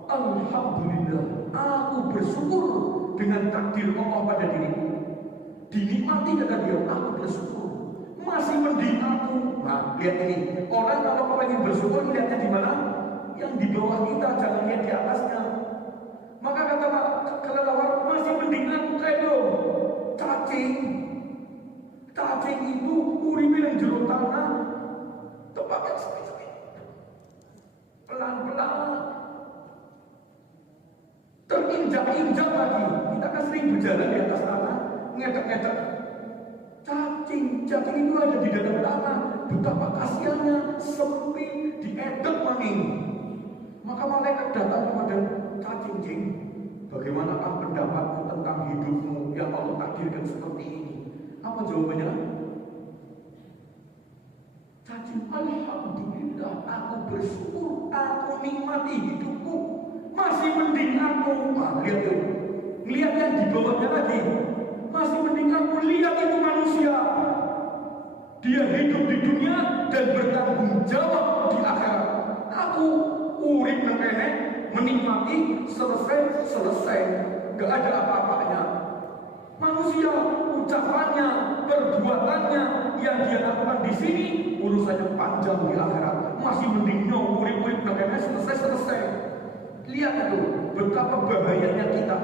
Alhamdulillah, aku bersyukur dengan takdir Allah pada diriku. Dinikmati kata dia, aku bersyukur. Masih mending aku. Nah, lihat ini. Orang kalau pengen bersyukur lihatnya di mana? Yang di bawah kita, jangan lihat di atasnya. Maka kata kelelawar, masih mending aku kayak cacing. Cacing itu uripe yang jero tanah, tepatnya sedikit. Pelan-pelan. Terinjak-injak lagi. Kita kan sering berjalan di atas tanah, ngecek-ngecek. Cacing itu ada di dalam tanah. Betapa kasihannya, sempit, diedek maning. Maka malaikat datang kepada cacing. Bagaimanakah pendapatmu tentang hidupmu yang Allah takdirkan seperti ini? Apa jawabannya? Cacing, alhamdulillah, aku bersyukur, aku nikmati hidupku. Masih mending aku. Lihat tuh, lihat yang di bawahnya lagi. Masih mending aku. Lihat itu manusia. Dia hidup di dunia dan bertanggung jawab di akhirat. Aku urip nenek, menikmati, selesai. Gak ada apa-apanya. Manusia, ucapannya, perbuatannya yang dia lakukan di sini urusannya panjang di akhirat. Masih mending urip nenek, selesai. Lihat itu betapa bahayanya kita.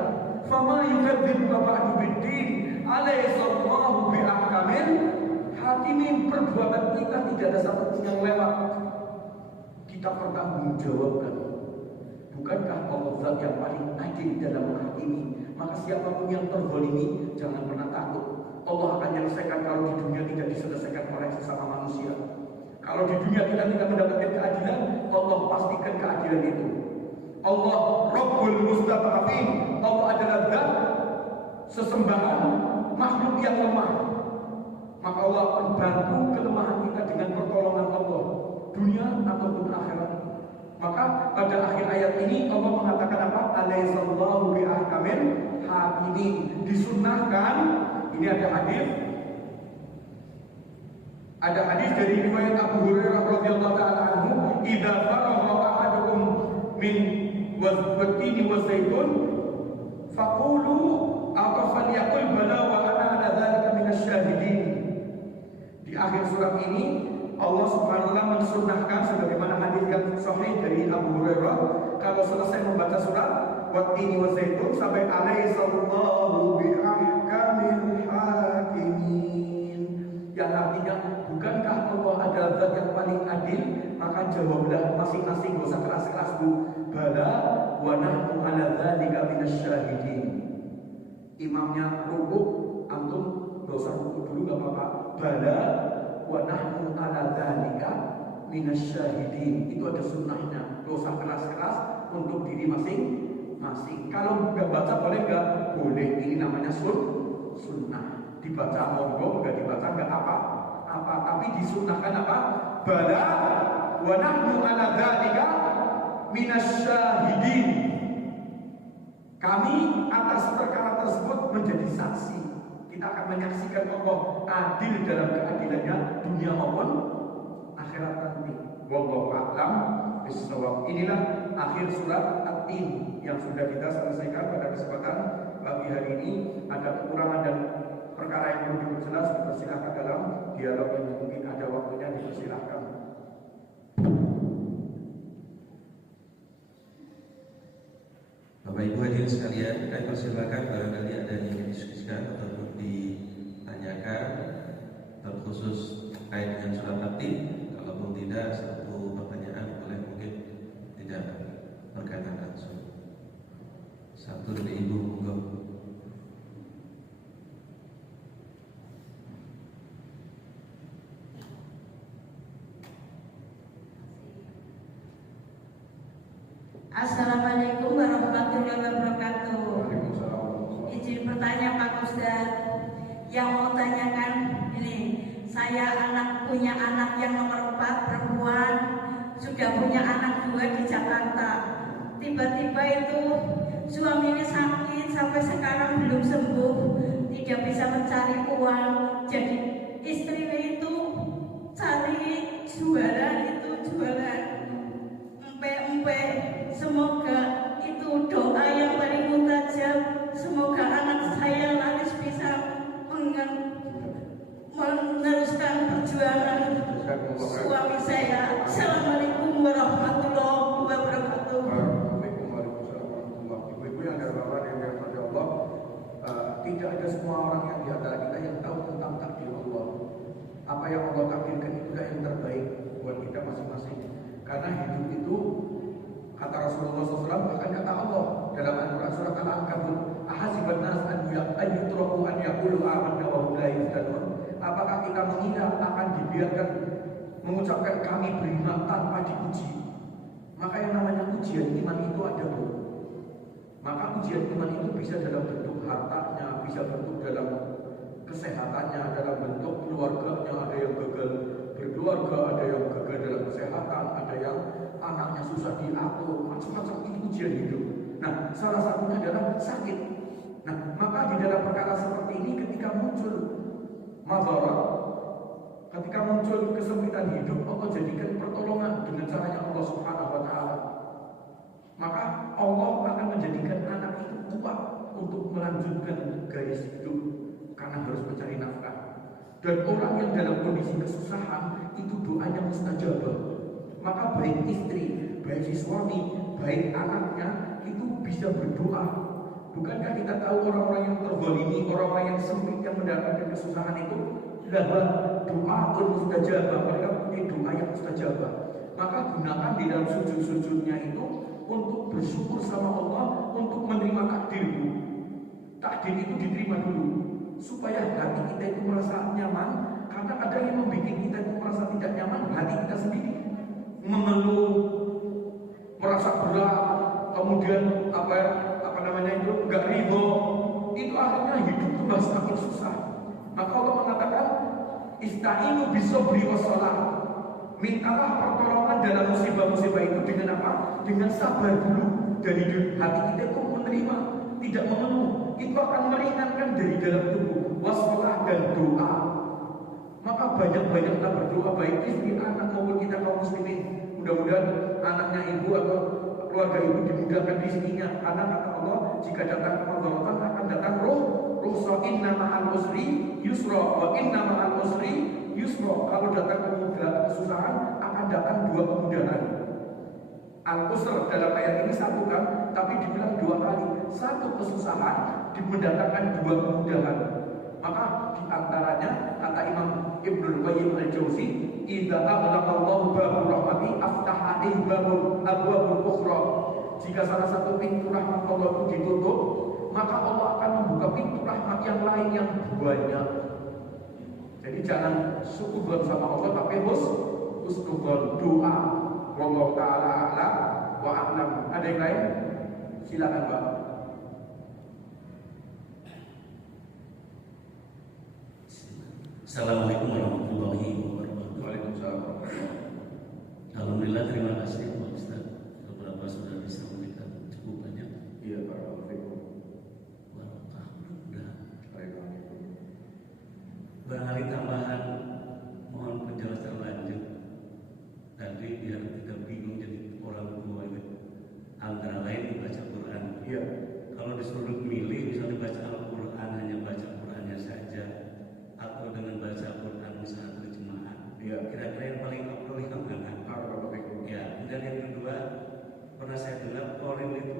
Fama yukadzib ba'du biddin alaihissallahu bi'ahkamil hakimin. Perbuatan kita tidak ada satupun yang lewat. Kita pertanggungjawabkan. Bukankah Allah zat yang paling adil dalam menghakimi? Maka siapapun yang terzalimi jangan pernah takut. Allah akan menyelesaikan kalau di dunia tidak diselesaikan oleh sesama manusia. Kalau di dunia kita tidak mendapatkan keadilan, Allah pastikan keadilan itu. Allah Rabbul Mustad'afin. Allah adalah zat sesembahan makhluk yang lemah. Maka Allah akan bantu kelemahan kita dengan pertolongan Allah, dunia ataupun akhirat. Maka pada akhir ayat ini Allah mengatakan apa? Alaihissallahu bi'ahkamil hakimin. Disunnahkan. Ini ada hadis dari riwayat Abu Hurairah radhiyallahu taala anhu, "Idza faragha ahadukum min wazbatini wa zaitun faqulu falyaqul bala wa ana ala dzalika minasyahidin." Di akhir surat ini Allah Subhanahu wa taala mensunnahkan sebagaimana hadis yang sahih dari Abu Hurairah, kalau selesai membaca surat Wattini wa zaitun sampai alaihissallahu bi'ahkamil hakimin, yang artinya bukankah Allah adalah zat yang paling adil? Maka jawablah masing-masing, gak usah keras-keras bu. Bala wa nahnu ala dzalika minasyahidin. Imamnya rukuk, antum gak usah rukuk dulu, gak apa-apa. Bala wa nahnu ala dzalika minasyahidin. Itu ada sunnahnya. Gak usah keras-keras untuk diri masing-masing. Kalau nggak baca boleh nggak? Boleh. Ini namanya sunnah. Dibaca monggo, nggak dibaca nggak apa-apa. Tapi disunnahkan apa? Bala wa nahnu ala dzalika minasyahidin. Kami atas perkara tersebut menjadi saksi. Kita akan menyaksikan Allah adil dalam keadilannya dunia maupun akhirat nanti. Wallahu a'lam bishawab. Inilah akhir surat At-Tin yang sudah kita selesaikan pada kesempatan pagi hari ini. Ada kekurangan dan perkara yang belum diperjelas, dipersilahkan dalam dialog yang mungkin ada waktunya, dipersilahkan. Bapak Ibu hadirin sekalian, kami persilakan barangkali ada yang ingin didiskusikan ataupun ditanyakan terkhusus terkait dengan surat At-Tin. Kalaupun tidak, satu pertanyaan boleh, mungkin tidak berkaitan langsung. Satu dari Ibu, monggo. Assalamualaikum warahmatullahi wabarakatuh. Izin bertanya Pak Ustaz, yang mau tanyakan ini, saya punya anak yang nomor 4 perempuan, sudah punya anak 2 di Jakarta. Tiba-tiba itu suaminya sakit sampai sekarang belum sembuh, tidak bisa mencari uang. Jadi istrinya itu cari jualan suami saya. Assalamualaikum warahmatullahi wabarakatuh. Waalaikumsalam warahmatullahi wabarakatuh. Ibu-ibu yang ada bapak yang dirahmati Allah, tidak ada semua orang yang di antara kita yang tahu tentang takdir Allah. Apa yang Allah takdirkan itu yang terbaik buat kita masing-masing. Karena hidup itu, kata Rasulullah SAW, bahkan kata Allah dalam Al-Quran surat Al-Ankabut, ahasiban nas an yutraku an yaqulu amanna wa hum la yuftanun. Apakah kita mengira akan dibiarkan mengucapkan kami beriman tanpa diuji? Maka yang namanya ujian iman itu ada, Bu. Maka ujian iman itu bisa dalam bentuk hartanya, bisa bentuk dalam kesehatannya, dalam bentuk keluarganya. Ada yang gagal berkeluarga, ada yang gagal dalam kesehatan, ada yang anaknya susah diatur, macam-macam. Itu ujian hidup. Nah, salah satunya adalah sakit. Nah, maka di dalam perkara seperti ini ketika muncul madharat, ketika muncul kesempitan hidup, Allah jadikan pertolongan dengan caranya Allah Subhanahu wa Ta'ala. Maka Allah akan menjadikan anak itu kuat untuk melanjutkan garis hidup karena harus mencari nafkah. Dan orang yang dalam kondisi kesusahan itu doanya mustajabah. Maka baik istri, baik si suami, baik anaknya itu bisa berdoa. Bukankah kita tahu orang-orang yang terzalimi, orang-orang yang sempit, yang mendapatkan kesusahan itu adalah doa mustajabah. Mereka punya doa yang mustajabah. Maka gunakan di dalam sujud-sujudnya itu untuk bersyukur sama Allah, untuk menerima takdirmu. Takdir itu diterima dulu supaya hati kita itu merasa nyaman. Karena ada yang membuat kita itu merasa tidak nyaman, hati kita sendiri mengeluh, merasa berat, kemudian apa namanya itu enggak ridho, itu akhirnya hidup itu semakin susah. Maka Allah mengatakan ista'inu bisobri wassalah, mintalah pertolongan dalam musibah-musibah itu dengan apa? Dengan sabar dulu. Dari hati kita itu menerima, tidak mengeluh, itu akan meringankan dari dalam tubuh. Wassalah dan doa. Maka banyak-banyaklah berdoa, baik istri, anak maupun kita kaum muslimin. Mudah-mudahan anaknya ibu atau keluarga ibu dimudahkan rezekinya. Karena kata Allah, jika datang kemadharatan akan datang rukhsah. Inna ma'al usri yusra wa inna ma'al usri yusra. Kalau datang kesusahan akan datang dua kemudahan. Al-usr dalam ayat ini satu kan, tapi dibilang dua kali. Satu kesusahan mendatangkan dua kemudahan. Maka diantaranya kata Imam Ibnul Qayyim Al-Jauzi, idza aghlaqallahu babur rahmati aftaha alaihi abwabul ukhra. Jika salah satu pintu rahmat Allah itu ditutup, maka Allah akan membuka pintu rahmat yang lain yang banyak. Jadi jangan syukur sama Allah, tapi husnuzon, doa. Wallahu ta'ala a'lam wa a'lam. Ada yang lain? Silakan, Pak. Assalamualaikum warahmatullahi wabarakatuh. Waalaikumsalam. Alhamdulillah, terima kasih Pak Ustaz. Beberapa sudah bisa memberikan cukup banyak. Iya, Pak. Barokah, mudah-mudahan. Barangkali tambahan, mohon penjelasan lanjut. Tadi biar tidak bingung jadi orang tua itu. Antara lain baca Quran. Iya. Kalau disuruh milih, misalnya baca Al-Quran hanya baca Qurannya saja, atau dengan baca Quran misalnya terjemahan. Iya. Kira-kira yang paling afdal yang mana? Ya, dan yang kedua, pernah saya dengar Korin itu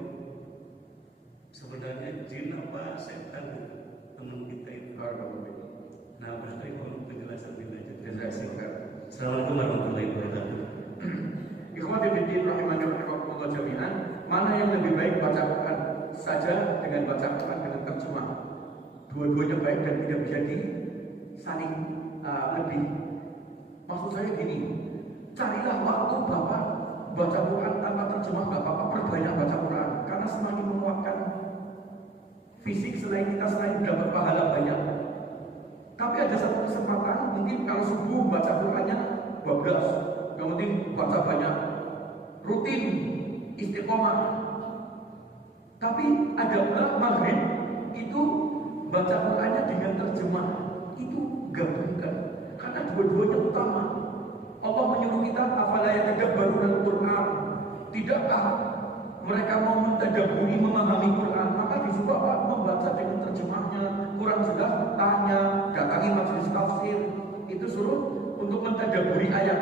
sebenarnya jin apa setan teman kita itu. Nah, berarti kalau penjelasan lebih lanjut. Terima kasih. Assalamualaikum warahmatullahi wabarakatuh. Ikhwati fiddin rahimani wa rahimakumullah jami'an, mana yang lebih baik baca Quran saja dengan baca Quran dengan terjemah? Dua-duanya baik dan tidak menjadi saling lebih. Maksud saya gini, carilah waktu Bapak baca Quran tanpa terjemah, nggak apa-apa, perbanyak baca Quran karena semakin menguatkan fisik selain dapat pahala banyak. Tapi ada satu kesempatan, mungkin kalau subuh baca Qurannya 12, yang penting baca banyak, rutin, istiqomah. Tapi ada pula maghrib itu baca Qurannya dengan terjemah, itu gabungkan, karena dua-duanya utama. Allah menyuruh kita, afala yatadabbarunal Quran, tidakkah mereka mau mentadabburi, memahami Quran? Maka disuruh apa? Membaca dengan terjemahnya. Kurang jelas, tanya, datangi majelis tafsir. Itu suruh untuk mentadabburi ayat.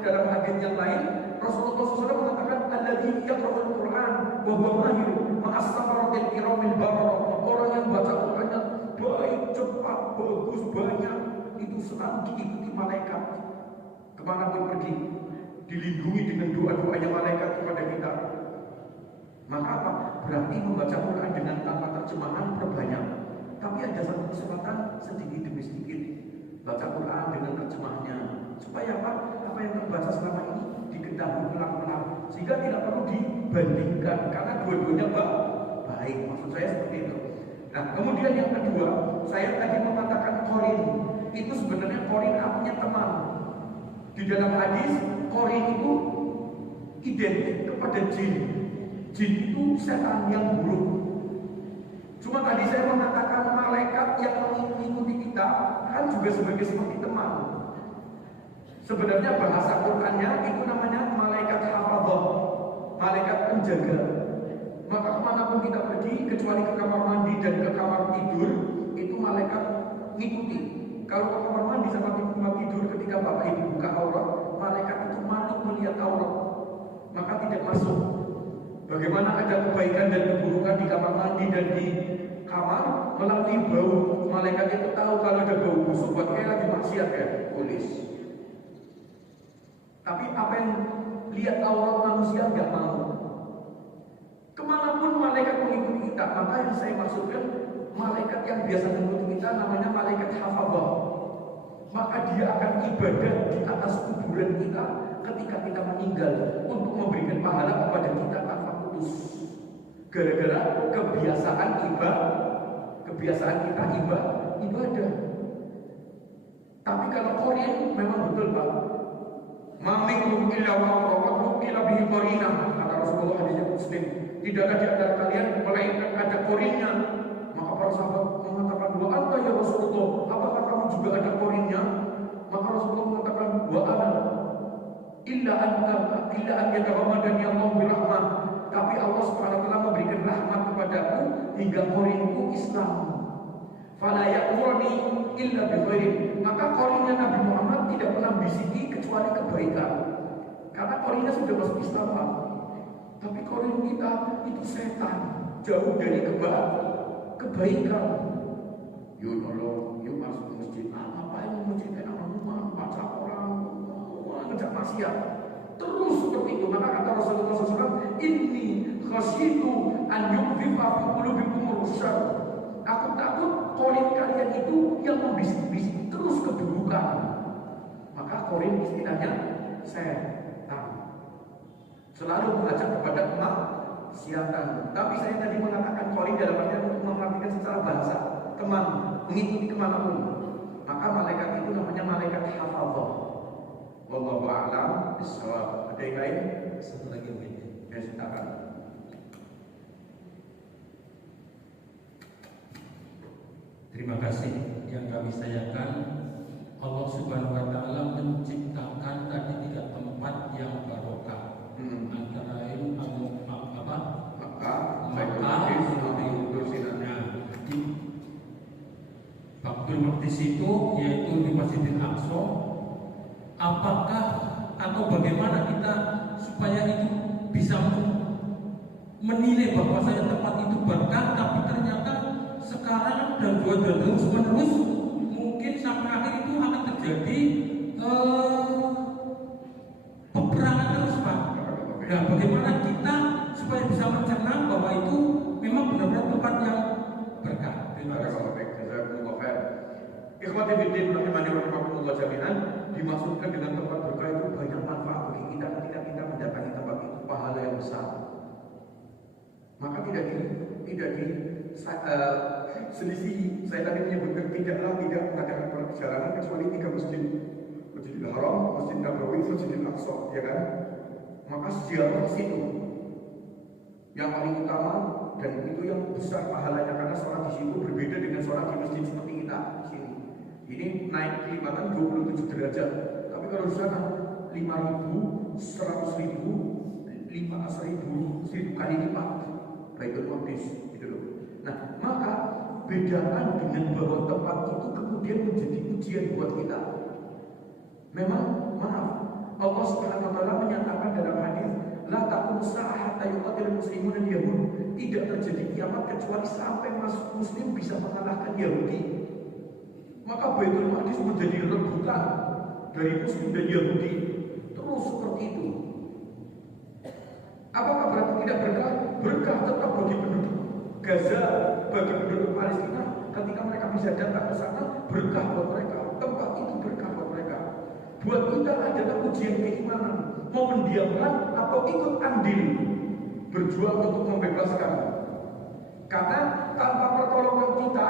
dalam hadis yang lain Rasulullah SAW mengatakan alladzi yaqra'ul Qur'an wa huwa mahir ma'as samaratil kiramil bararah. Orang yang baca Qur'annya baik, cepat, bagus, banyak, itu selalu diikuti malaikat kemanapun pergi, dilindungi dengan doa-doanya malaikat kepada kita. Maka apa? Berarti membaca Quran dengan tanpa terjemahan perbanyak. Tapi ada satu kesempatan sedikit demi sedikit baca Quran dengan terjemahnya, supaya apa? Apa yang terbaca selama ini diketahui pelan-pelan, sehingga tidak perlu dibandingkan, karena dua-duanya baik. Maksud saya seperti itu. Nah, kemudian yang kedua, saya tadi mengatakan korin. Itu sebenarnya korin artinya teman. Di dalam hadis, korin itu identik kepada jin. Jin itu setan yang buruk. Cuma tadi saya mengatakan malaikat yang mengikuti kita kan juga seperti teman. Sebenarnya bahasa Qur'annya itu namanya malaikat hafadzah, malaikat penjaga. Maka kemanapun kita pergi, kecuali ke kamar mandi dan ke kamar tidur, itu malaikat ngikuti. Kalau ke kamar mandi sama kamar tidur, ketika bapak ibu buka aurat, malaikat itu malu melihat aurat, maka tidak masuk. Bagaimana ada kebaikan dan keburukan di kamar mandi dan di kamar melalui bau. Malaikat itu tahu kalau ada bau busuk, buat kayak lagi maksiat ya, tulis. Tapi apa yang lihat aurat manusia nggak mau. Kemanapun malaikat mengikuti kita, maka yang saya maksudkan malaikat yang biasa mengikuti kita namanya malaikat hafadzah. Maka dia akan ibadah di atas kuburan kita ketika kita meninggal untuk memberikan pahala kepada kita tanpa putus. Gara-gara kebiasaan kita ibadah. Tapi kalau korin memang betul Pak. Mamikum illa waqa'u illa bihi qarinah, kata Rasulullah hadis Muslim. Tidaklah di antara kalian melainkan ada korinnya. Maka para sahabat mengatakan, wa anta ya Rasulullah, apakah kamu juga ada korinnya? Maka Rasulullah mengatakan, wa ana illa an yataghammadani Allah birahmah. Tapi Allah Subhanahu wa taala memberikan rahmat kepadaku hingga korinku Islam. Fala ya'muruni illa bi khairin. Maka korinnya Nabi Muhammad tidak pernah bisiki kecuali kebaikan. Karena korinnya sudah masuk Islam, Pak. Tapi korin kita itu setan, jauh dari kebaikan. Yuk nolong, yuk masuk ke masjid. Ngapain masjid enak rumah, baca orang, ngejak maksiat. Terus seperti itu. Maka kata Rasulullah SAW, inni khasyitu an yukzifa fi qulubikum rusyad. Aku takut korin kalian itu yang membisik-bisik terus keburukan. Maka korin istilahnya setan, selalu mengajak kepada kemaksiatan. Tapi saya tadi mengatakan korin dalam artian untuk mengartikan secara bahasa, teman, mengikuti kemanapun. Maka malaikat itu namanya malaikat hafadzah. Wallahu a'lam bishawab. Ada yang lain? Satu lagi mungkin. Ya, silakan. Terima kasih. Yang kami sayangkan, Allah Subhanahu wa taala menciptakan tadi 3 tempat yang barokah. Antara lain di Baitul Maqdis itu, yaitu di Masjidil Aqsa. Apakah atau bagaimana kita supaya itu bisa menilai bahwasanya tempat itu berkah, tapi ternyata sekarang dan terus menerus mungkin sampai akhir itu akan terjadi peperangan terus, Pak. Nah, bagaimana kita supaya bisa mencerna bahwa itu memang benar-benar tempat yang berkah? Terima kasih. Ikhwati fiddin rahimani wa rahimakumullah jami'an, dimaksudkan dengan tempat berkah itu banyak manfaat bagi kita ketika kita mendatangi tempat itu, pahala yang besar. Maka tidak selisih. Saya tadi menyebutkan tidak mengadakan perjalanan kecuali 3 masjid, Masjidil Haram, Masjid Nabawi, Masjidil Aqsa, ya kan? Maka ziarah situ yang paling utama dan itu yang besar pahalanya, karena sholat di situ berbeda dengan sholat di masjid seperti kita di sini. Ini naik kelimatan 27 derajat, tapi kalau di sana 5.000, 100.000, 1000 kali lipat Baitul Maqdis gitu loh. Nah, maka bedakan dengan bahwa tempat itu kemudian menjadi ujian buat kita. Memang maaf, Allah Subhanahu wa taala menyatakan dalam hadis, la taqum sa'ah hatta yuqatil muslimun al-yahud. Tidak terjadi kiamat kecuali sampai muslim bisa mengalahkan Yahudi. Maka Baitul Maqdis menjadi rebutan dari muslim dan Yahudi. Terus seperti itu. Apakah berarti tidak berkah? Berkah tetap bagi penduduk Gaza, bagi penduduk Palestina. Ketika mereka bisa datang ke sana, berkah buat mereka. Tempat itu berkah buat mereka. Buat kita adalah ujian keimanan. Mau mendiamkan atau ikut andil berjuang untuk membebaskan. Karena tanpa pertolongan kita,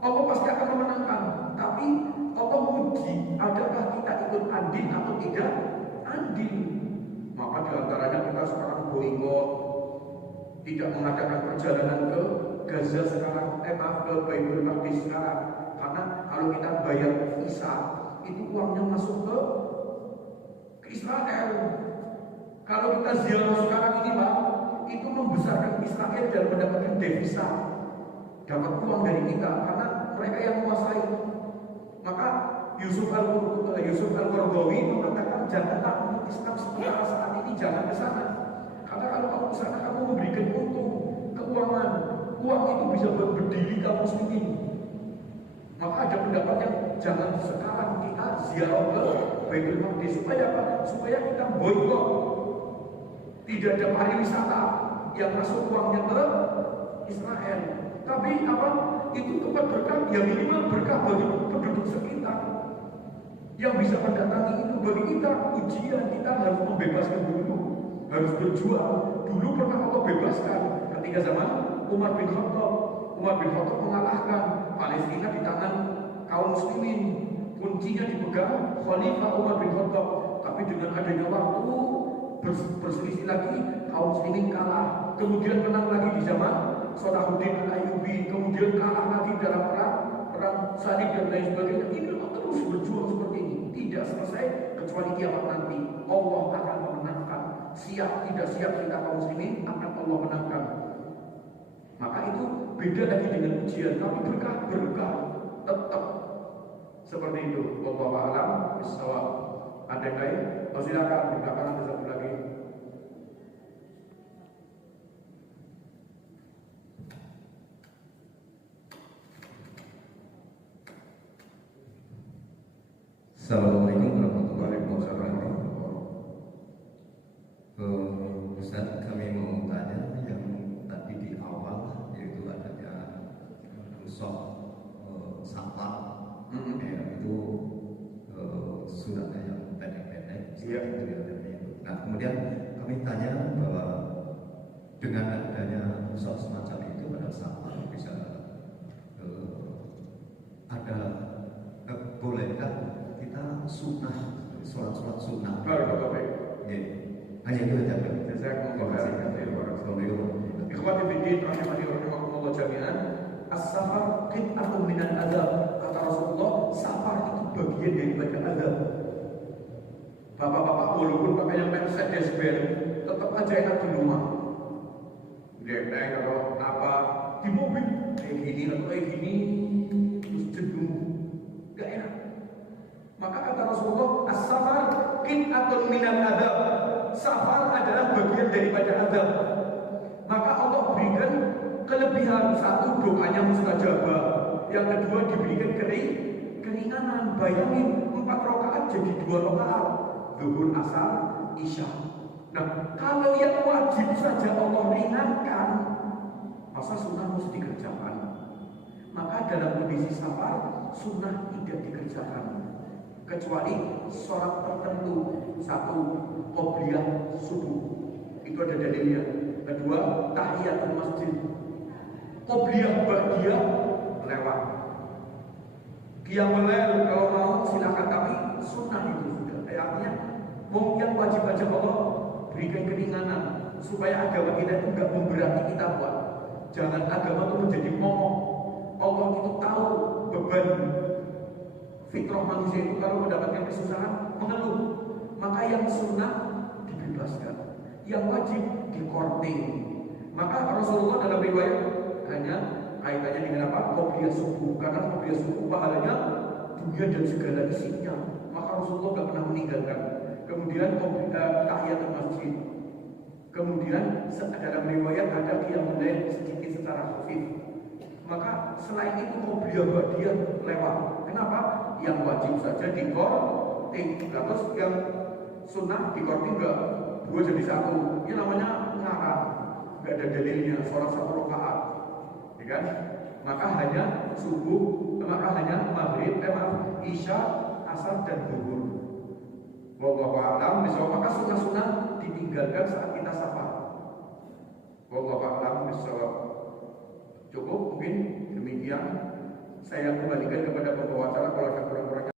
Allah pasti akan memenangkan. Tapi Allah menguji, adakah kita ikut andil atau tidak andil. Maka diantaranya kita sekarang boikot, tidak mengadakan perjalanan ke Gaza sekarang, ke Baitul Maqdis sekarang. Karena kalau kita bayar visa, itu uangnya masuk ke Israel. Kalau kita ziarah sekarang ini Pak, itu membesarkan Israel dan mendapatkan devisa, dapat uang dari kita karena mereka yang menguasai. Maka Yusuf Al-Qaradawi mengatakan janganlah umat Islam sementara saat ini jangan ke sana. Karena kalau kamu ke sana kamu memberikan untung keuangan, uang itu bisa buat berdiri kaum muslimin. Maka ada pendapat yang jangan sekarang kita ziarah ke Baitul Maqdis supaya apa? Supaya kita boikot. Tidak ada pariwisata yang masuk uangnya ke Israel. Tapi apa? Itu tempat berkah, ya minimal berkah bagi penduduk sekitar. Yang bisa mendatangi itu bagi kita ujian, kita harus membebaskan dulu, harus berjuang. Dulu pernah Allah bebaskan ketika zaman Umar bin Khattab. Umar bin Khattab mengalahkan Palestina di tangan kaum muslimin. Kuncinya dipegang Khalifah Umar bin Khattab. Tapi dengan adanya waktu berselisih lagi, kaum muslimin kalah. Kemudian menang lagi di zaman Salahuddin Al-Ayyubi. Kemudian kalah lagi dalam perang salib dan lain sebagainya. Ini terus berjuang seperti ini, tidak selesai kecuali kiamat nanti. Allah akan memenangkan. Siap tidak siap kita kaum muslimin akan Allah menangkan. Maka itu beda lagi dengan ujian, tapi berkah tetap seperti itu. Wallahu a'lam bishawab. Ada lain? Oh, silakan dikatakan ada satu lagi. Assalamualaikum warahmatullahi wabarakatuh. Ustaz, kami mau tanya yang tadi di awal, yaitu adanya usop sampah, itu suratnya yang pendek-pendek. Nah, kemudian kami tanya bahwa dengan adanya usop semacam itu pada sampah bisa ada bolehkah kita sunnah, sholat sunnah? Hanya itu saja. Ikhwati fiddin rahimani rahimakumullah jami'an. As-safar qit'atun minal adab. Kata Rasulullah, safar itu bagian daripada adab. Bapak-bapak walaupun pakainya Mercedes Benz, tetap aja enak di rumah. Naik atau apa di mobil kayak gini atau kayak gini terus jenuh, gak enak. Maka kata Rasulullah, as-safar qit'atun minal adab. Safar adalah bagian daripada adab. Maka Allah berikan kelebihan. Satu, doanya mustajabah. Yang kedua, diberikan keringanan. Bayangin 4 rakaat jadi 2 rakaat. Zuhur, asar, isya. Nah, kalau yang wajib saja Allah ringankan, masa sunnah mesti dikerjakan? Maka dalam kondisi safar, sunnah tidak dikerjakan kecuali sholat tertentu. Satu, qobliyah subuh, itu ada dalilnya. Kedua, tahiyatul masjid. Qobliyah ba'diyah lewat. Qiyamul lail kalau mau silakan, tapi sunnah itu sudah. Artinya mau yang wajib aja Allah berikan keringanan supaya agama kita itu enggak memberati kita buat. Jangan agama itu menjadi momok. Allah itu tahu beban fitrah manusia itu kalau mendapatkan kesusahan mengeluh. Maka yang sunnah dibebaskan, yang wajib dikorting. Maka Rasulullah dalam riwayat hanya kaitannya dengan apa? Qobliyah subuh. Karena qobliyah subuh pahalanya dunia dan segala isinya, maka Rasulullah tidak pernah meninggalkan. Kemudian tahiyatul masjid. Kemudian dalam riwayat ada qiyamul lail sedikit secara khafif. Maka selain itu qobliyah ba'diyah lewat. Kenapa? Yang wajib saja dikorting, terus yang sunnah dikorting enggak, dua jadi satu. Ini namanya ngarang, enggak ada dalilnya, sholat 1 rakaat, ya kan? Maka hanya subuh, maka hanya maghrib, isya, asar dan zuhur. Wallahu a'lam bishawab. Maka sunnah-sunnah ditinggalkan saat kita safar. Wallahu a'lam bishawab. Cukup mungkin demikian. Saya kembalikan kepada pembawa acara, kalau ada kurang-kurangnya